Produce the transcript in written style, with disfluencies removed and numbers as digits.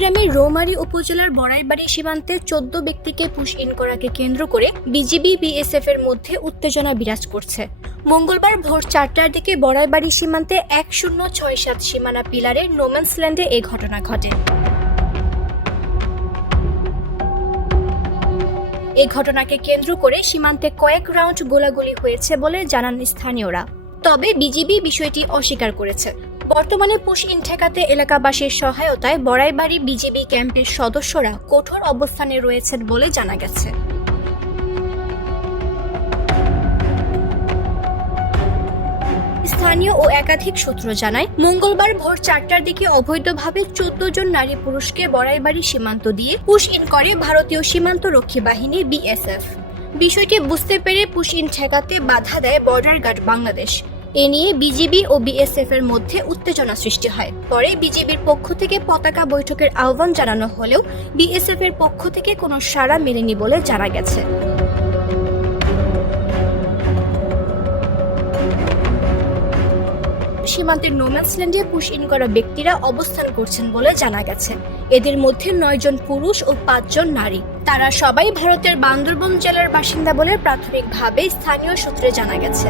কুড়িগ্রামের রৌমারী উপজেলার বড়াইবাড়ি সীমান্তে ১৪ ব্যক্তিকে পুশ ইন করাকে কেন্দ্র করে বিজিবি বিএসএফ এর মধ্যে উত্তেজনা বিরাজ করছে। মঙ্গলবার ভোর ৪টার দিকে বড়াইবাড়ি সীমান্তে ১০৬৭ সীমানা পিলারের নোম্যান্সল্যান্ডে এই ঘটনা ঘটে। এই ঘটনাকে কেন্দ্র করে সীমান্তে কয়েক রাউন্ড গোলাগুলি হয়েছে বলে জানান স্থানীয়রা। তবে বিজিবি বিষয়টি অস্বীকার করেছে। বর্তমানে পুশ ইন ঠেকাতে এলাকাবাসীর সহায়তায় বড়াইবাড়ি বিজিবি ক্যাম্পের সদস্যরা কঠোর অবস্থানে রয়েছেন বলে জানা গেছে। স্থানীয় ও একাধিক সূত্র জানায়, মঙ্গলবার ভোর ৪টার দিকে অবৈধভাবে ১৪ জন নারী পুরুষকে বড়াইবাড়ি সীমান্ত দিয়ে পুশ ইন করে ভারতীয় সীমান্ত রক্ষী বাহিনী বিএসএফ। বিষয়টি বুঝতে পেরে পুশ ইন ঠেকাতে বাধা দেয় বর্ডার গার্ড বাংলাদেশ। এ নিয়ে বিজিবি ও বিএসএফ এর মধ্যে উত্তেজনা সৃষ্টি হয়। পরে বিজিবির পক্ষ থেকে পতাকা বৈঠকের আহ্বান জানানো হলেও বিএসএফ এর পক্ষ থেকে কোনো সাড়া মেলেনি বলে জানা গেছে। সীমান্তের নোম্যান্সল্যান্ডে পুশ ইন করা ব্যক্তিরা অবস্থান করছেন বলে জানা গেছে। এদের মধ্যে ৯ জন পুরুষ ও ৫ জন নারী। তারা সবাই ভারতের বান্দরবন জেলার বাসিন্দা বলে প্রাথমিকভাবে স্থানীয় সূত্রে জানা গেছে।